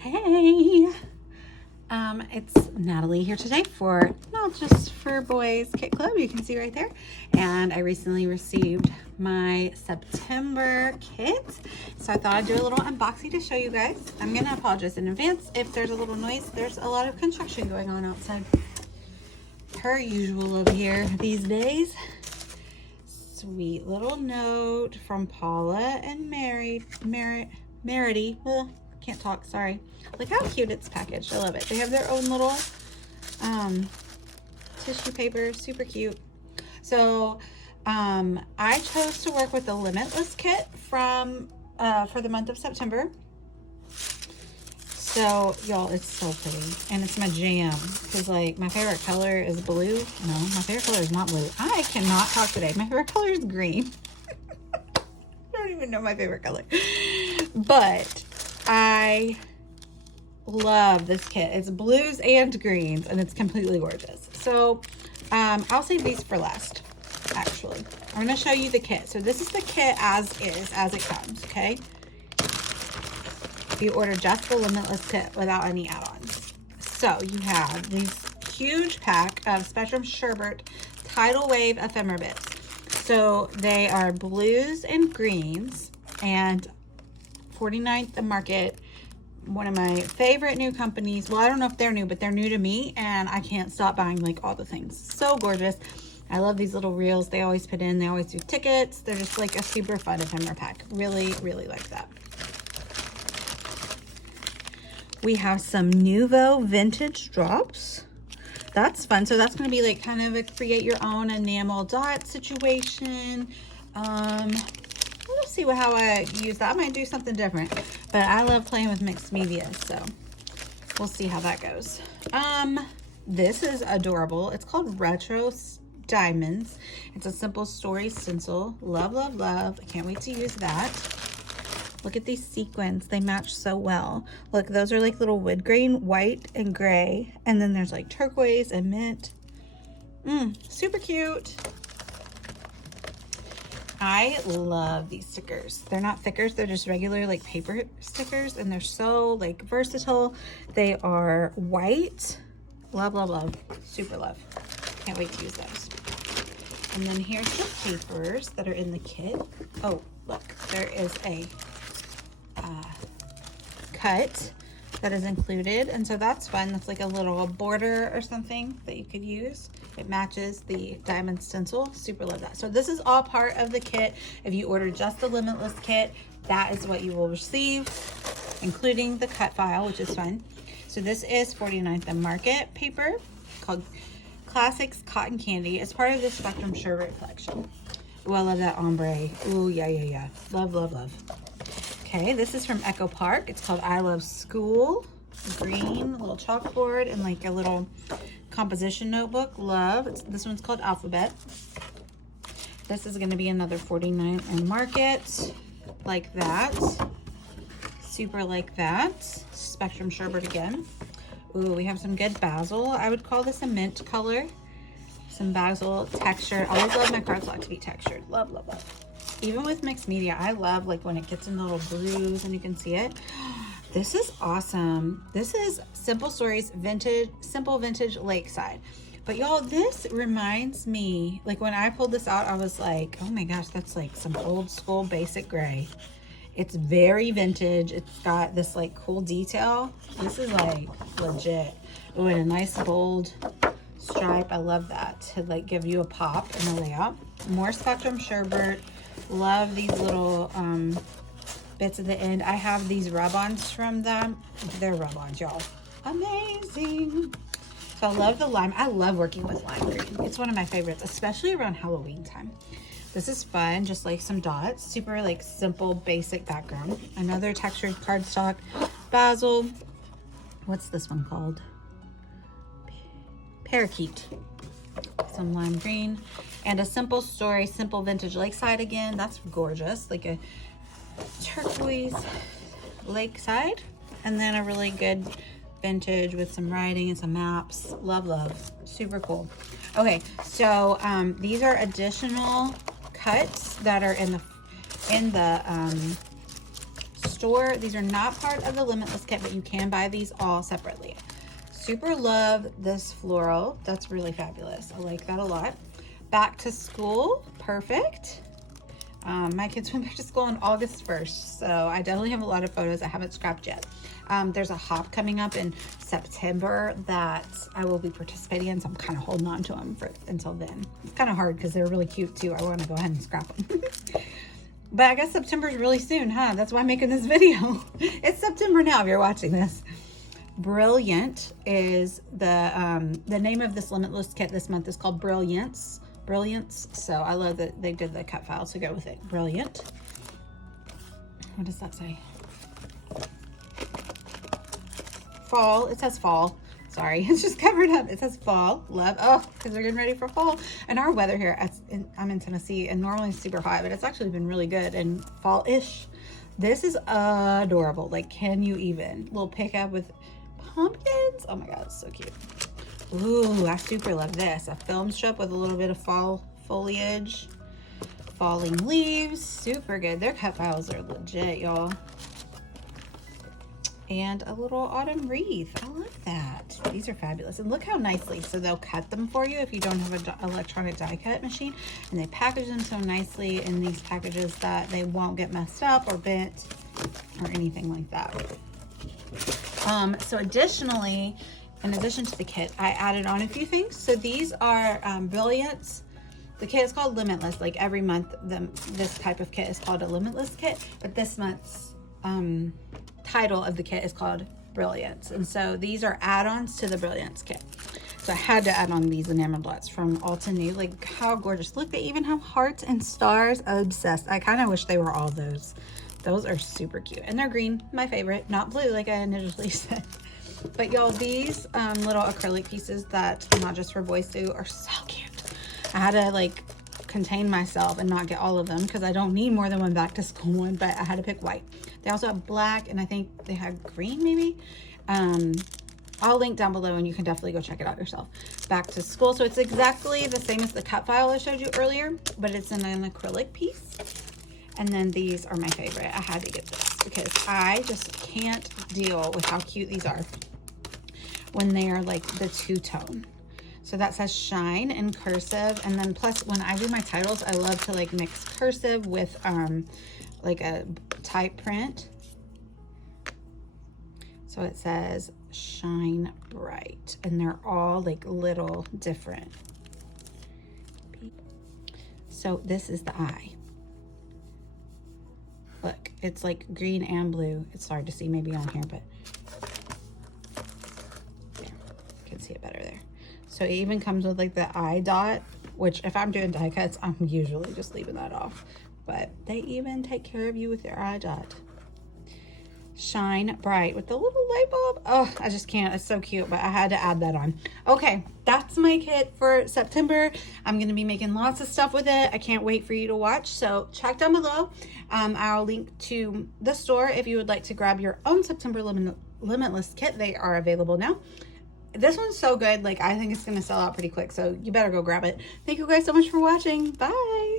Hey, it's Natalie here today for Not Just for Boys Kit Club. You can see right there. And I recently received my September kit. So I thought I'd do a little unboxing to show you guys. I'm going to apologize in advance if there's a little noise. There's a lot of construction going on outside. Per usual over here these days. Sweet little note from Paula and Merity. Can't talk, sorry. Look how cute it's packaged. I love it. They have their own little tissue paper, super cute. So I chose to work with the Limitless Kit from for the month of September. So y'all, it's so pretty and it's my jam because like my favorite color is blue. No, my favorite color is not blue. I cannot talk today. My favorite color is green. I don't even know my favorite color, but I love this kit. It's blues and greens and it's completely gorgeous. So I'll save these for last. Actually, I'm going to show you the kit. So this is the kit as is, as it comes. Okay. You order just the Limitless Kit without any add-ons. So you have these huge pack of Spectrum Sherbet Tidal Wave ephemera bits. So they are blues and greens and 49th the Market, one of my favorite new companies. Well, I don't know if they're new, but they're new to me and I can't stop buying like all the things. So gorgeous. I love these little reels they always put in. They always do tickets. They're just like a super fun ephemera pack. Really, really like that. We have some Nuvo vintage drops. That's fun. So that's going to be like kind of a create your own enamel dot situation. Let's see how I use that. I might do something different, but I love playing with mixed media, so we'll see how that goes. This is adorable. It's called Retro Diamonds. It's a simple story stencil. Love, love, love. I can't wait to use that. Look at these sequins. They match so well. Look, those are like little wood grain, white and gray. And then there's like turquoise and mint. Super cute. I love these stickers. They're not stickers. They're just regular like paper stickers. And they're so like versatile. They are white. Love, love, love. Super love. Can't wait to use those. And then here's the papers that are in the kit. Oh, look, there is a cut that is included, and so that's fun. That's like a little border or something that you could use. It matches the diamond stencil. Super love that. So this is all part of the kit. If you order just the Limitless Kit, that is what you will receive, including the cut file, which is fun. So this is 49th and Market paper called Classics Cotton Candy. It's part of the Spectrum Sherbet collection. Oh, I love that ombre. Oh, yeah. Love, love, love. Okay, this is from Echo Park. It's called I Love School. Green, a little chalkboard, and like a little composition notebook. Love. This one's called Alphabet. This is going to be another 49th and Market. Like that. Super like that. Spectrum Sherbet again. Ooh, we have some good basil. I would call this a mint color. Some basil texture. I always love my cardstock to be textured. Love, love, love. Even with mixed media, I love like when it gets in the little grooves and you can see it. This is awesome. This is Simple Stories Vintage, Simple Vintage Lakeside. But y'all, this reminds me, like when I pulled this out, I was like, oh my gosh, that's like some old school basic gray. It's very vintage. It's got this like cool detail. This is like legit. Oh, and a nice bold stripe. I love that to like give you a pop in the layout. More Spectrum Sherbet. Love these little bits at the end. I have these rub-ons from them. They're rub-ons, y'all. Amazing. So I love the lime. I love working with lime green. It's one of my favorites, especially around Halloween time. This is fun, just like some dots. Super like simple, basic background. Another textured cardstock. Basil. What's this one called? Parakeet. Some lime green. And a Simple Story, Simple Vintage Lakeside again. That's gorgeous. Like a turquoise lakeside. And then a really good vintage with some writing and some maps. Love, love. Super cool. Okay, so these are additional cuts that are in the store. These are not part of the Limitless Kit, but you can buy these all separately. Super love this floral. That's really fabulous. I like that a lot. Back to school, perfect. My kids went back to school on August 1st, so I definitely have a lot of photos I haven't scrapped yet. There's a hop coming up in September that I will be participating in, so I'm kind of holding on to them until then. It's kind of hard because they're really cute too. I want to go ahead and scrap them. But I guess September is really soon, huh? That's why I'm making this video. It's September now if you're watching this. Brilliant is the name of this Limitless Kit this month is called Brilliance. So I love that they did the cut file to go with it. Brilliant. What does that say? Fall. It says fall. Sorry, it's just covered up. It says fall. Love. Oh, because we're getting ready for fall. And our weather here, I'm in Tennessee, and normally it's super hot, but it's actually been really good and fall-ish. This is adorable. Like, can you even? Little pickup with pumpkins. Oh my God, it's so cute. Ooh, I super love this. A film strip with a little bit of fall foliage, falling leaves. Super good. Their cut files are legit, y'all. And a little autumn wreath. I love that. These are fabulous. And look how nicely. So they'll cut them for you if you don't have an electronic die cut machine. And they package them so nicely in these packages that they won't get messed up or bent or anything like that. So additionally, in addition to the kit, I added on a few things. So these are Brilliance. The kit is called Limitless. Like every month, this type of kit is called a Limitless Kit. But this month's title of the kit is called Brilliance. And so these are add-ons to the Brilliance kit. So I had to add on these enamel dots from Alta New. Like, how gorgeous. Look, they even have hearts and stars. Obsessed. I kind of wish they were all those. Those are super cute. And they're green, my favorite. Not blue, like I initially said. But y'all, these little acrylic pieces that Not Just for Boys do are so cute. I had to like contain myself and not get all of them because I don't need more than one back to school one, but I had to pick white. They also have black, and I think they had green maybe. I'll link down below and you can definitely go check it out yourself. Back to school. So it's exactly the same as the cut file I showed you earlier, but it's in an acrylic piece. And then these are my favorite. I had to get this because I just can't deal with how cute these are when they are like the two-tone. So that says shine in cursive. And then plus when I do my titles, I love to like mix cursive with like a type print. So it says shine bright, and they're all like little different. So this is the eye. Look, it's like green and blue. It's hard to see maybe on here, but there, you can see it better there. So it even comes with like the eye dot, which if I'm doing die cuts, I'm usually just leaving that off. But they even take care of you with your eye dot. Shine bright with the little light bulb. Oh, I just can't. It's so cute, but I had to add that on. Okay, that's my kit for September. I'm going to be making lots of stuff with it. I can't wait for you to watch. So check down below. I'll link to the store if you would like to grab your own September Limitless kit. They are available now. This one's so good. Like, I think it's going to sell out pretty quick, so you better go grab it. Thank you guys so much for watching. Bye.